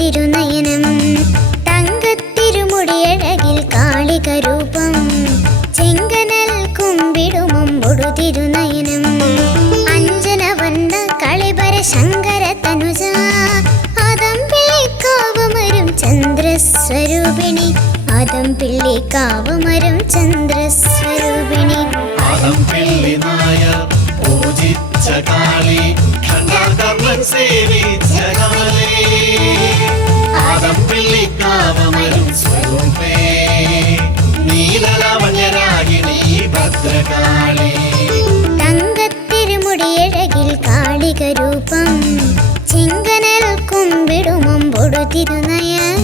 കൊടുത്തിരുനയനം തങ്കത്തിരുമുടിയഴകിൽ കാളികരൂപം ചെങ്കനൽ കുമ്പിടുമൊമ്പൊടു തിരുനയനം അഞ്ജനവർണ്ണ കളിപര ശങ്കര തനുജ അതംപിള്ളിക്കാവുമരും ചന്ദ്രസ്വരൂപിണി അതംപിള്ളിക്കാവുമരും ചന്ദ്രസ്വരൂപിണി അതംപിള്ളി നായർ പൂജിച്ച കാളി ഖണ്ഡാകർമ്മൻ സേവിച്ച കാളി അതംപിള്ളിക്കാവുമരും സ്വരൂപേ നീലലാവണ്യരാഗിണി ഭദ്രകാളി തങ്കത്തിരുമുടിയഴകിൽ കാളികരൂപം ചെങ്കനൽ കുമ്പിടുമൊമ്പൊടു തിരുനയനം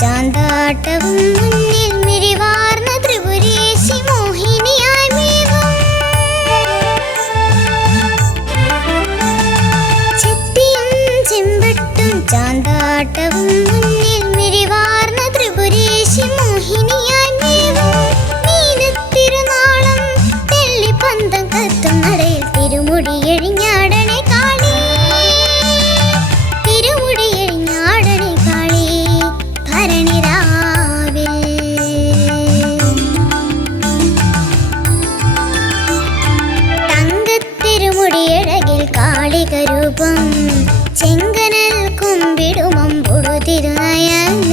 ചാന്താട്ടവും മുന്നിൽ മിഴിവാർന്ന ത്രിപുരേശി മോഹിനിയായി മേവും ചെത്തിയും ചെമ്പട്ടും ചാന്താട്ടവും മുന്നിൽ മിഴിവാർന്ന ത്രിപുരേശി മോഹിനിയായി മേവും മീനത്തിരുനാളം തെള്ളിപ്പന്തം കത്തും നടയിൽ തിരുമുടിയെഴിഞ്ഞാടണേ കാളി തിരുമുടിയെഴിഞ്ഞാടണേ കാളി തങ്കത്തിരുമുടിയഴകിൽ കാളികരൂപം ചെങ്കനൽ കുമ്പിടുമൊമ്പൊടു തിരുനയനം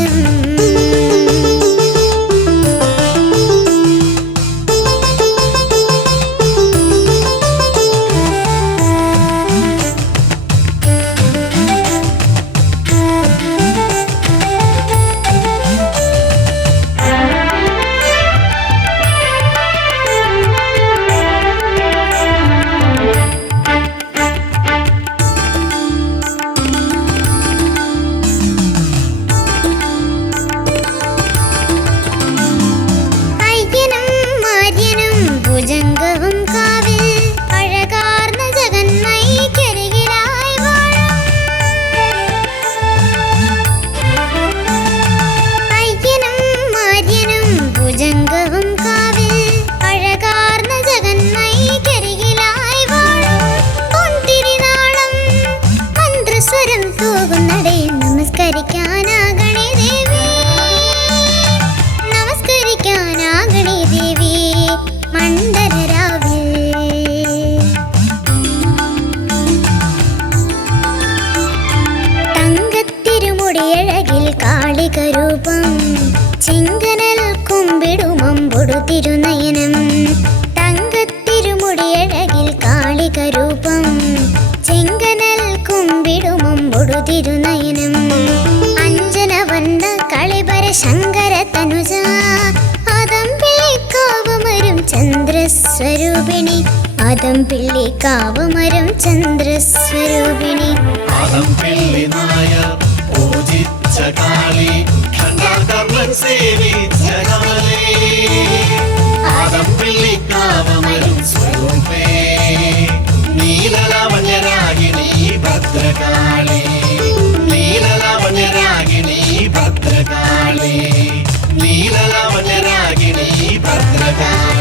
ഭുജംഗവും കാവിൽ അഴകാർന്ന ജഗന്മയിക്കരികിലായി വാഴും അയ്യനും മാര്യനും ഭുജംഗവും കാവിൽ അഴകാർന്ന ജഗന്മയിക്കരികിലായി വാഴും പൊൻതിരിനാളം മന്ത്രസ്വരം തൂകുന്നടയിൽ നമസ്കരിക്കാനാകണേ ദേവി നമസ്കരിക്കാനാകണേ ദേവി മണ്ഡലരാവിൽ തങ്കത്തിരുമുടിയഴകിൽ കാളികരൂപം ചെങ്കനൽ കുമ്പിടുമൊമ്പൊടു തിരുനയനം തങ്കത്തിരുമുടിയഴകിൽ കാളികരൂപം ചെങ്കനൽ കുമ്പിടുമൊമ്പൊടു തിരുനയനം അഞ്ജനവർണ്ണ കളിപര ശങ്കര തനുജ അതംപിള്ളിക്കാവുമരും ചന്ദ്രസ്വരൂപിണി അതംപിള്ളിക്കാവുമരും ചന്ദ്രസ്വരൂപിണി അതംപിള്ളി നായർ പൂജിച്ച കാളി ഖണ്ഡാകർമ്മൻ സേവിച്ച കാളി അതംപിള്ളിക്കാവുമരും സ്വരൂപേ നീലലാവണ്യരാഗിണി ഭദ്രകാളി നീലലാവണ്യരാഗിണി ഭദ്രകാളി നീലലാവണ്യരാഗിണി ഭദ്രകാളി